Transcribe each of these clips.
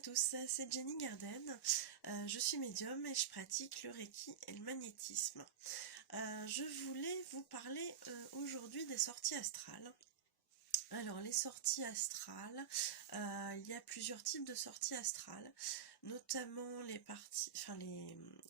à tous, c'est Jenny Garden, je suis médium et je pratique le Reiki et le magnétisme. Je voulais vous parler aujourd'hui des sorties astrales. Alors les sorties astrales, il y a plusieurs types de sorties astrales, notamment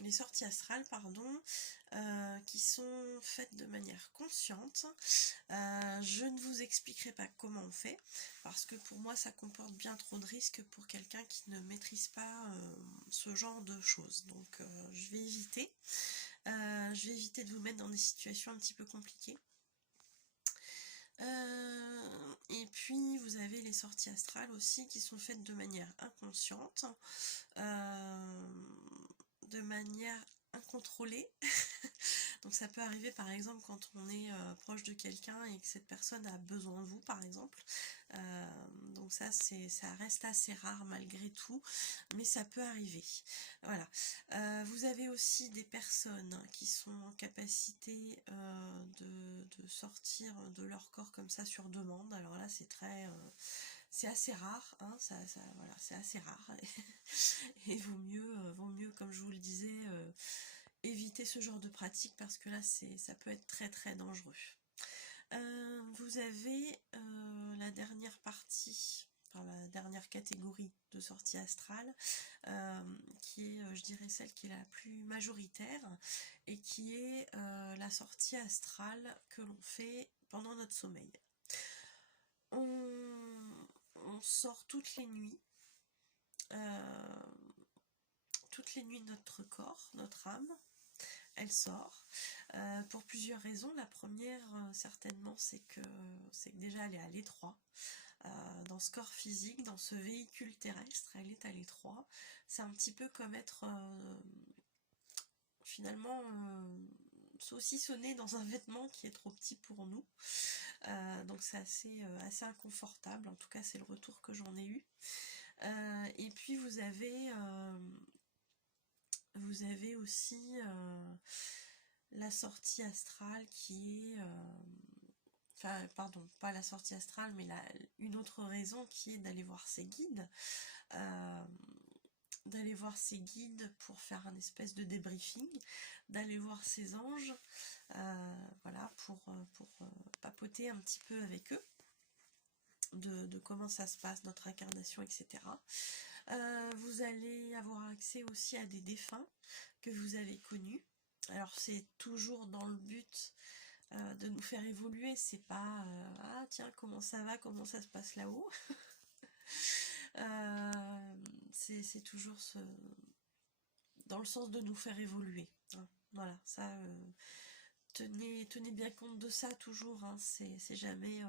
les sorties astrales, qui sont faites de manière consciente. Je ne vous expliquerai pas comment on fait, parce que pour moi ça comporte bien trop de risques pour quelqu'un qui ne maîtrise pas ce genre de choses. Donc je vais éviter. De vous mettre dans des situations un petit peu compliquées. Et puis vous avez les sorties astrales aussi qui sont faites de manière inconsciente, de manière incontrôlée. Donc ça peut arriver par exemple quand on est proche de quelqu'un et que cette personne a besoin de vous par exemple. Donc ça reste assez rare malgré tout, mais ça peut arriver. Voilà. Vous avez aussi des personnes qui sont en capacité de sortir de leur corps comme ça sur demande. Alors là c'est assez rare, hein, voilà, c'est assez rare. Et vaut mieux, comme je vous le disais, éviter ce genre de pratique parce que là ça peut être très très dangereux. Vous avez la dernière partie, enfin la dernière catégorie de sortie astrale, qui est, je dirais, celle qui est la plus majoritaire et qui est la sortie astrale que l'on fait pendant notre sommeil. On sort toutes les nuits de notre corps, notre âme, elle sort pour plusieurs raisons. La première, certainement, c'est que déjà elle est à l'étroit. Dans ce corps physique, dans ce véhicule terrestre, elle est à l'étroit. C'est un petit peu comme être finalement saucissonné dans un vêtement qui est trop petit pour nous. Donc c'est assez inconfortable, en tout cas c'est le retour que j'en ai eu. Et puis vous avez aussi la sortie astrale qui est... Enfin, pardon, pas la sortie astrale, mais une autre raison qui est d'aller voir ses guides. D'aller voir ses guides pour faire un espèce de débriefing, d'aller voir ses anges, voilà, pour papoter un petit peu avec eux, de comment ça se passe, notre incarnation, etc. Vous allez avoir accès aussi à des défunts que vous avez connus. Alors c'est toujours dans le but de nous faire évoluer, c'est pas ah tiens comment ça va, comment ça se passe là-haut. C'est toujours dans le sens de nous faire évoluer, hein. Voilà, ça tenez bien compte de ça toujours, hein. C'est jamais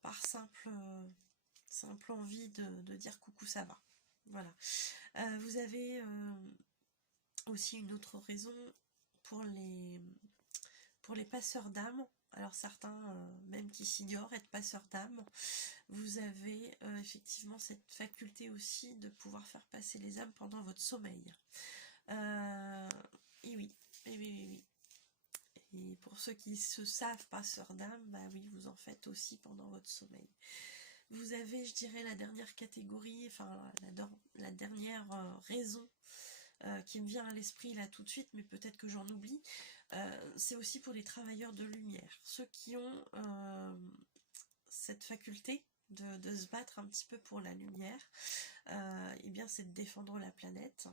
par simple envie de dire coucou ça va. Voilà. Vous avez aussi une autre raison pour les passeurs d'âme. Alors certains même qui s'ignorent être passeurs d'âme, vous avez effectivement cette faculté aussi de pouvoir faire passer les âmes pendant votre sommeil. Et oui, oui. Et pour ceux qui se savent passeurs d'âme, bah oui, vous en faites aussi pendant votre sommeil. Vous avez, je dirais, la dernière catégorie, enfin la dernière raison qui me vient à l'esprit là tout de suite, mais peut-être que j'en oublie, c'est aussi pour les travailleurs de lumière, ceux qui ont cette faculté de se battre un petit peu pour la lumière, et bien c'est de défendre la planète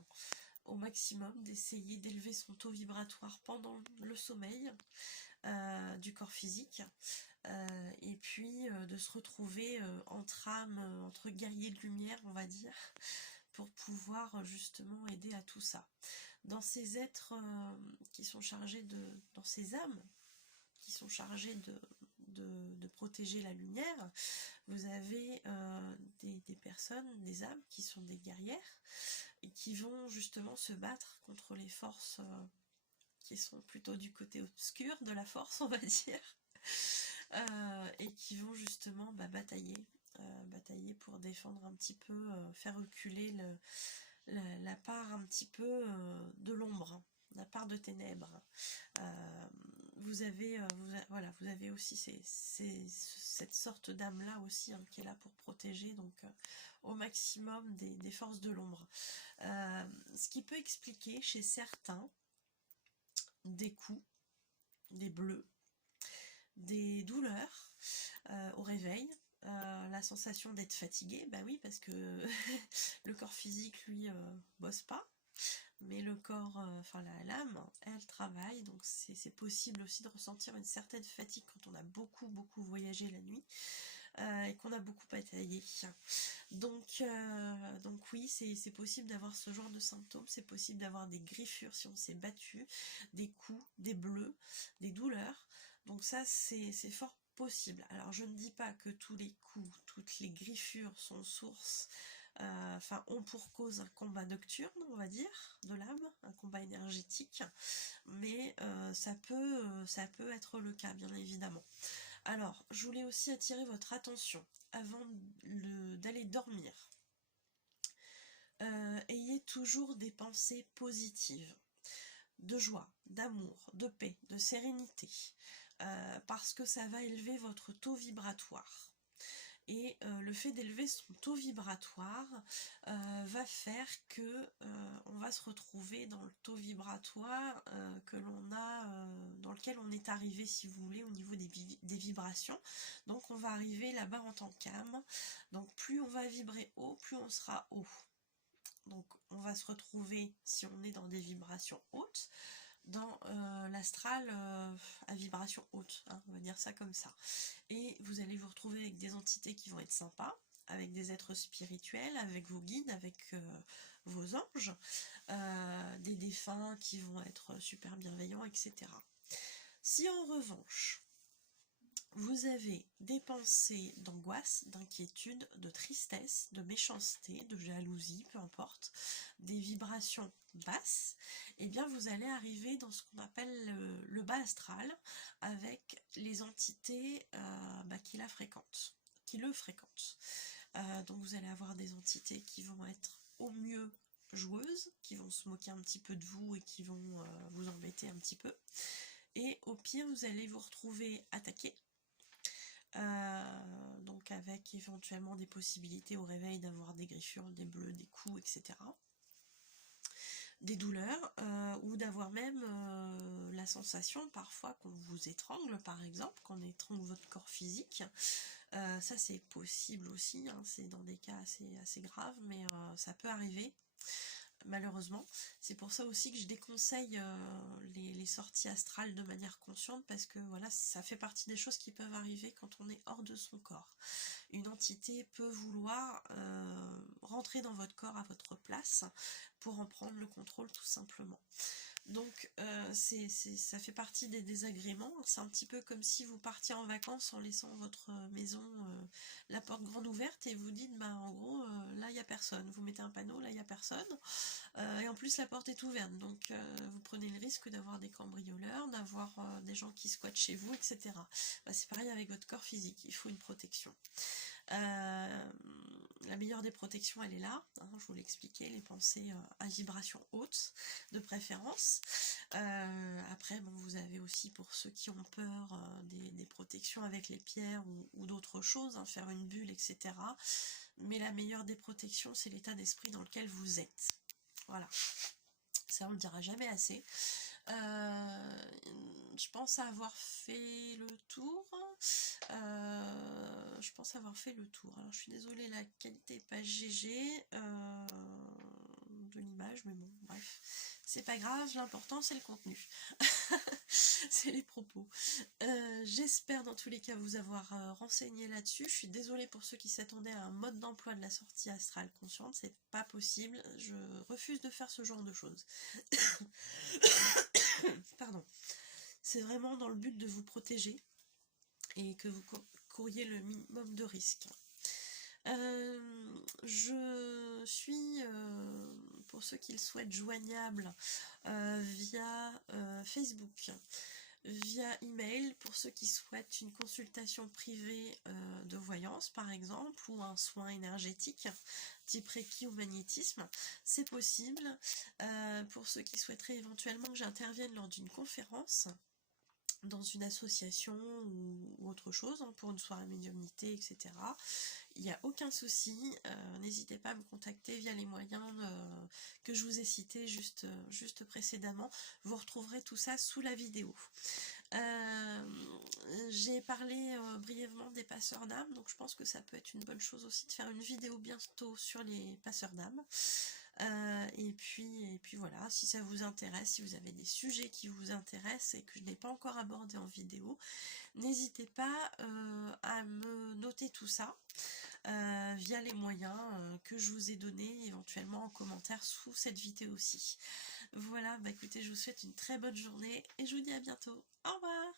au maximum, d'essayer d'élever son taux vibratoire pendant le sommeil du corps physique, et puis de se retrouver entre âmes, entre guerriers de lumière, on va dire, pour pouvoir justement aider à tout ça. Dans ces êtres qui sont chargés dans ces âmes qui sont chargées de protéger la lumière, vous avez des personnes, des âmes qui sont des guerrières et qui vont justement se battre contre les forces qui sont plutôt du côté obscur de la force, on va dire, et qui vont justement batailler pour défendre un petit peu, faire reculer la part un petit peu de l'ombre, la part de ténèbres. Vous vous avez, voilà, vous avez aussi cette sorte d'âme là aussi, hein, qui est là pour protéger, donc au maximum des forces de l'ombre. Ce qui peut expliquer chez certains des coups, des bleus, des douleurs au réveil, la sensation d'être fatigué, bah oui, parce que le corps physique lui bosse pas, mais le corps, enfin l'âme, elle travaille, donc c'est possible aussi de ressentir une certaine fatigue quand on a beaucoup voyagé la nuit et qu'on a beaucoup bataillé. Donc oui, c'est possible d'avoir ce genre de symptômes, c'est possible d'avoir des griffures si on s'est battu, des coups, des bleus, des douleurs, donc ça c'est fort possible. Alors je ne dis pas que tous les coups, toutes les griffures sont source, enfin ont pour cause un combat nocturne, on va dire, de l'âme, un combat énergétique, mais ça peut être le cas, bien évidemment. Alors, je voulais aussi attirer votre attention avant d'aller dormir. Ayez toujours des pensées positives, de joie, d'amour, de paix, de sérénité, parce que ça va élever votre taux vibratoire. Et le fait d'élever son taux vibratoire va faire que on va se retrouver dans le taux vibratoire que l'on a, dans lequel on est arrivé, si vous voulez, au niveau des vibrations. Donc on va arriver là-bas en tant qu'âme. Donc plus on va vibrer haut, plus on sera haut. Donc on va se retrouver, si on est dans des vibrations hautes, dans l'astral à vibration haute, hein, on va dire ça comme ça. Et vous allez vous retrouver avec des entités qui vont être sympas, avec des êtres spirituels, avec vos guides, avec vos anges, des défunts qui vont être super bienveillants, etc. Si en revanche, vous avez des pensées d'angoisse, d'inquiétude, de tristesse, de méchanceté, de jalousie, peu importe, des vibrations basses, eh bien vous allez arriver dans ce qu'on appelle le bas astral, avec les entités qui la fréquentent, qui le fréquentent. Donc vous allez avoir des entités qui vont être au mieux joueuses, qui vont se moquer un petit peu de vous et qui vont vous embêter un petit peu. Et au pire, vous allez vous retrouver attaqué. Donc avec éventuellement des possibilités au réveil d'avoir des griffures, des bleus, des coups, etc. Des douleurs, ou d'avoir même la sensation parfois qu'on vous étrangle, par exemple, qu'on étrangle votre corps physique. Ça c'est possible aussi, hein, c'est dans des cas assez graves, mais ça peut arriver. Malheureusement, c'est pour ça aussi que je déconseille les sorties astrales de manière consciente, parce que voilà, ça fait partie des choses qui peuvent arriver quand on est hors de son corps. Une entité peut vouloir rentrer dans votre corps à votre place pour en prendre le contrôle tout simplement. Donc ça fait partie des désagréments. C'est un petit peu comme si vous partiez en vacances en laissant votre maison la porte grande ouverte et vous dites bah en gros là il n'y a personne, vous mettez un panneau, là il n'y a personne, et en plus la porte est ouverte, donc vous prenez le risque d'avoir des cambrioleurs, d'avoir des gens qui squattent chez vous, etc. Bah, c'est pareil avec votre corps physique, il faut une protection. La meilleure des protections, elle est là, hein, je vous l'ai expliqué, les pensées à vibration haute de préférence. Après bon, vous avez aussi, pour ceux qui ont peur, des protections avec les pierres ou d'autres choses, hein, faire une bulle, etc. Mais la meilleure des protections, c'est l'état d'esprit dans lequel vous êtes. Voilà, ça on ne le dira jamais assez. Je pense avoir fait le tour. Je pense avoir fait le tour. Alors je suis désolée, la qualité n'est pas GG de l'image, mais bon, bref, c'est pas grave, l'important c'est le contenu. C'est les propos. J'espère dans tous les cas vous avoir renseigné là-dessus. Je suis désolée pour ceux qui s'attendaient à un mode d'emploi de la sortie astrale consciente, c'est pas possible, je refuse de faire ce genre de choses. Pardon. C'est vraiment dans le but de vous protéger et que vous couriez le minimum de risques. Je suis, pour ceux qui le souhaitent, joignable via Facebook, via email pour ceux qui souhaitent une consultation privée de voyance par exemple, ou un soin énergétique type Reiki ou magnétisme, c'est possible. Pour ceux qui souhaiteraient éventuellement que j'intervienne lors d'une conférence, dans une association ou autre chose, hein, pour une soirée médiumnité, etc. Il n'y a aucun souci, n'hésitez pas à me contacter via les moyens que je vous ai cités juste précédemment. Vous retrouverez tout ça sous la vidéo. J'ai parlé brièvement des passeurs d'âme, donc je pense que ça peut être une bonne chose aussi de faire une vidéo bientôt sur les passeurs d'âme. Et puis voilà, si ça vous intéresse, si vous avez des sujets qui vous intéressent et que je n'ai pas encore abordé en vidéo, n'hésitez pas à me noter tout ça via les moyens que je vous ai donnés, éventuellement en commentaire sous cette vidéo aussi. Voilà, bah écoutez, je vous souhaite une très bonne journée et je vous dis à bientôt. Au revoir!